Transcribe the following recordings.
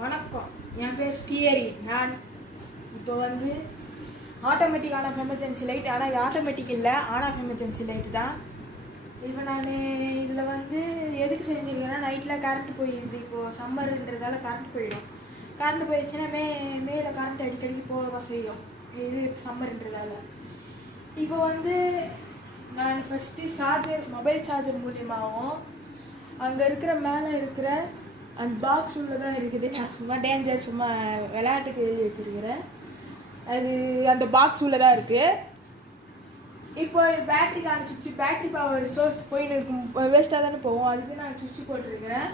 வணக்கம், என் பேர் ஸ்ரீஹரி. நான் இப்போ வந்து automatic on off emergency light, ஆனால் இது ஆட்டோமேட்டிக் இல்லை, ஆன் ஆஃப் எமர்ஜென்சி லைட்டு தான். இப்போ நான் இதில் வந்து எதுக்கு செஞ்சுருக்கேன்னா, நைட்டில் கரண்ட் போயிடுது. இப்போது சம்மர்ன்றதால கரண்ட் போயிடும். கரண்ட் போயிடுச்சுன்னா மேலே கரண்ட் அடிக்கடிக்கு போக செய்யும், இது சம்மர்ன்றதால. இப்போ வந்து நான் ஃபஸ்ட்டு மொபைல் சார்ஜர் மூலியமாகவும் அங்கே இருக்கிற மேலே இருக்கிற அந்த பாக்ஸ் உள்ளே தான் இருக்குது. நான் சும்மா சும்மா விளையாட்டுக்கு எழுதி வச்சுருக்கிறேன். அது அந்த பாக்ஸ் உள்ளே தான் இருக்குது. இப்போ பேட்ரி நான் பேட்ரி பவர் சோர்ஸ் போயின்னு இருக்கும், வேஸ்ட்டாக தானே போவோம். அதுக்கு நான் சுவிட்ச் போட்டிருக்கிறேன்.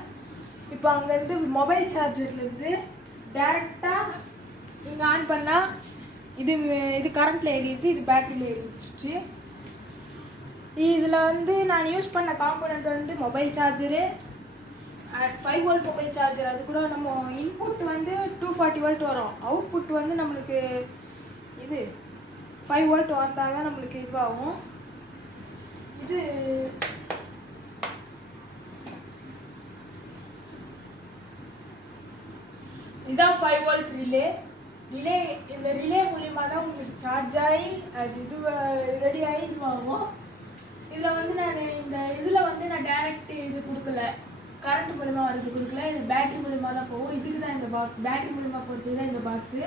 இப்போ அங்கேருந்து மொபைல் சார்ஜர்லேருந்து டேரெக்டாக இங்கே ஆன் பண்ணால் இது கரண்ட்டில் ஏறிடுது, இது பேட்டரியில் ஏறிடுச்சு. இதில் வந்து நான் யூஸ் பண்ண காம்போனண்ட் வந்து mobile charger, 5 volt mobile charger. அது கூட நம்ம இன்புட் வந்து 240 வோல்ட் வரும், அவுட்புட் வந்து நம்மளுக்கு இது 5 வோல்ட் வந்தால் தான் நம்மளுக்கு இதுவாகும். இதுதான் 5 வோல்ட் ரிலே. இந்த ரிலே மூலியமாக தான் உங்களுக்கு சார்ஜ் ஆகி அது இது ரெடி ஆகி இதுவாகும். இதில் வந்து நான் டைரக்ட் இது கொடுக்கல, கரண்ட் மூலமாக வரது கொடுக்கல. இது பேட்டரி மூலமாக தான் போகும். இதுக்கு தான் இந்த பாக்ஸ், பேட்டரி மூலமாக போகிறது தான் இந்த பாக்ஸு.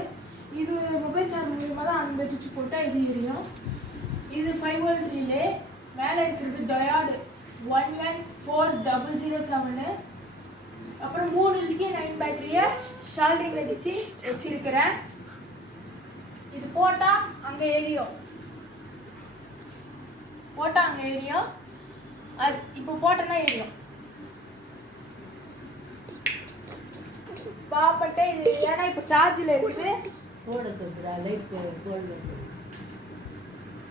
இது மொபைல் சார்ஜ் மூலமாக தான் அந்த சுவிட்ச் போட்டால் இது எரியும். இது 5 வோல்ட் ரிலே. மேலே இருக்கிறது டயாடு 114007. அப்புறம் 3 லித்தியம்-9 பேட்டரியை ஷால்ட்ரிங் வச்சிருக்கிறேன். இது போட்டால் அங்கே எரியும், அது இப்போ போட்டோன்னா எரியும். பாப்பட்ட இது ஏன்னா இப்போ சார்ஜில் இருக்குது,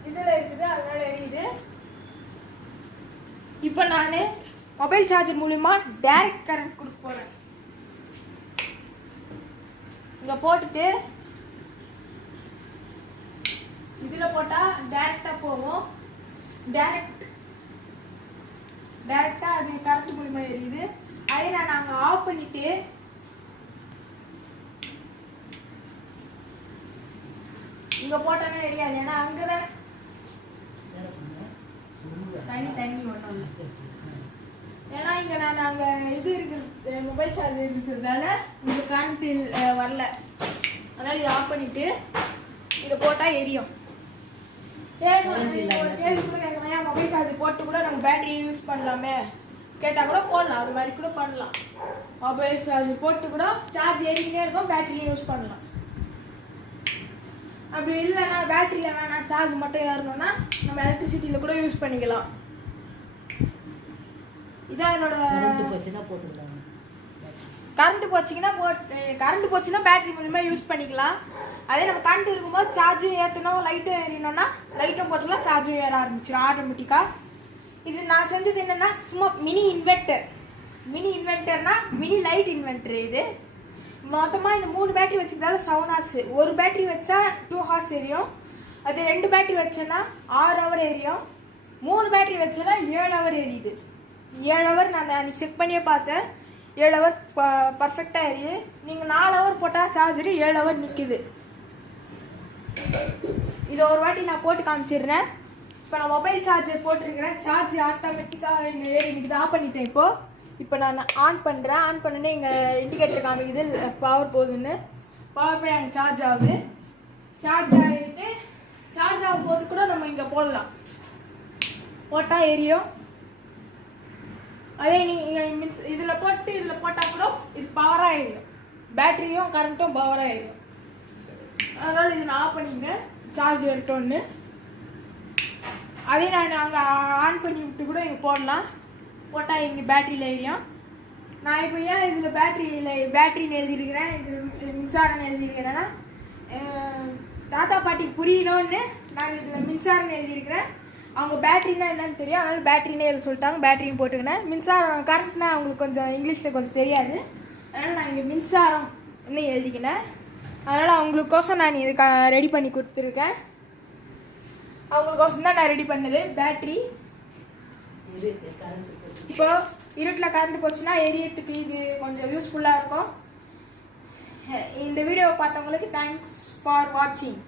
இதில் இருக்குது, அதனால எரியுது. இப்போ நான் மொபைல் சார்ஜர் மூலிமா டைரக்ட் கரண்ட் கொடுக்க போகிறேன். இங்கே போட்டுட்டு இதில் போட்டால் டைரெக்டாக போகும். டைரெக்டாக அது கரண்ட் மூலிமா எரியுது. அதே நான் அங்கே ஆஃப் பண்ணிவிட்டு இங்கே போட்டோன்னா எரியாது, ஏன்னா அங்கே தான் தண்ணி ஒன்றும் இல்லை. ஏன்னா இங்கே நான் அங்கே இது இருக்குது, மொபைல் சார்ஜர் இருக்கிறதால இங்கே கரண்ட் வரல. அதனால் இதை ஆஃப் பண்ணிவிட்டு இதை போட்டால் எரியும். கேள்வி கூட கேட்கலாம், மொபைல் சார்ஜர் போட்டு கூட நம்ம பேட்டரி யூஸ் பண்ணலாமே கேட்டால் கூட போடலாம், அது மாதிரி கூட பண்ணலாம். மொபைல் சார்ஜர் போட்டு கூட சார்ஜ் ஏறிக்கிட்டே இருக்கும், பேட்டரியும் யூஸ் பண்ணலாம். அப்படி இல்லைன்னா பேட்டரியில் வேணாம், சார்ஜ் மட்டும் ஏறணும்னா நம்ம எலக்ட்ரிசிட்டியில் கூட யூஸ் பண்ணிக்கலாம். இதான் என்னோட கரண்ட் போச்சுன்னா பேட்டரி மூலமா யூஸ் பண்ணிக்கலாம். அதே நம்ம கரண்ட் இருக்கும்போது சார்ஜும் ஏற்றணும், லைட்டும் ஏறினோம்னா லைட்டும் போட்டுக்கலாம், சார்ஜும் ஏற ஆரம்பிச்சிடும் ஆட்டோமேட்டிக்காக. இது நான் செஞ்சது என்னென்னா சும்மா மினி இன்வெர்ட்டர்னா மினி லைட் இன்வெர்ட்டர். இது மொத்தமாக இந்த 3 பேட்டரி வச்சுக்கிறதால 7 ஹார்ஸ். ஒரு பேட்டரி வச்சா 2 ஹார்ஸ் எரியும். அது 2 பேட்டரி வச்சேன்னா 6 ஹவர் எரியும். 3 பேட்டரி வச்சேன்னா 7 ஹவர் எரியுது. 7 ஹவர் நான் அன்றைக்கி செக் பண்ணியே பார்த்தேன், 7 ஹவர் பர்ஃபெக்டாக எரியுது. நீங்கள் 4 ஹவர் போட்டால் சார்ஜரு 7 ஹவர் நிற்கிது. இதை ஒரு வாட்டி நான் போட்டு காமிச்சிடுறேன். இப்போ நான் மொபைல் சார்ஜர் போட்டிருக்கிறேன், சார்ஜ் ஆட்டோமேட்டிக்காக இங்கே ஏறி ஆஃப் பண்ணிட்டேன். இப்போ நான் ஆன் பண்ணுறேன். ஆன் பண்ணோன்னே இங்கே இண்டிகேட்டர் காமிக்குது பவர் போகுதுன்னு. பவர் போய் அங்கே சார்ஜ் ஆகுது. சார்ஜ் ஆகிட்டு சார்ஜ் ஆகும் போது கூட நம்ம இங்கே போடலாம், போட்டால் எரியும். அதே நீங்கள் இதில் போட்டால் கூட இது பவராக எரியும், பேட்டரியும் கரண்ட்டும் பவராக எரியும். அதனால் இது நான் ஆஃப் பண்ணிக்கிறேன், சார்ஜ் ஏறிட்டோன்னு. அதே நான் அங்கே ஆன் பண்ணி விட்டு கூட இங்கே போடலாம், போட்டால் இங்கே பேட்டரியில் ஏரியும். நான் இப்போ ஏன் இதில் பேட்டரின்னு எழுதியிருக்கிறேன், இது மின்சாரம்னு எழுதியிருக்கிறேன்னா தாத்தா பாட்டிக்கு புரியணும்னு நான் இதில் மின்சாரம்னு எழுதியிருக்கிறேன். அவங்க பேட்டரினா என்னன்னு தெரியும், அதனால் பேட்டரினே எழுத சொல்லிட்டாங்க, பேட்டரியும் போட்டுக்கினேன். மின்சாரம் கரண்ட்னா அவங்களுக்கு கொஞ்சம் இங்கிலீஷில் கொஞ்சம் தெரியாது, அதனால் நான் இங்கே மின்சாரம்னு எழுதிக்கினேன். அதனால் அவங்களுக்கோசம் நான் இது ரெடி பண்ணி கொடுத்துருக்கேன். அவங்களுக்கோசம் தான் நான் ரெடி பண்ணது பேட்டரி. இப்போ இருட்டில் கரண்ட் போச்சுன்னா எரியத்துக்கு இது கொஞ்சம் யூஸ்ஃபுல்லாக இருக்கும். இந்த வீடியோவை பார்த்தவங்களுக்கு தேங்க்ஸ் ஃபார் வாட்சிங்.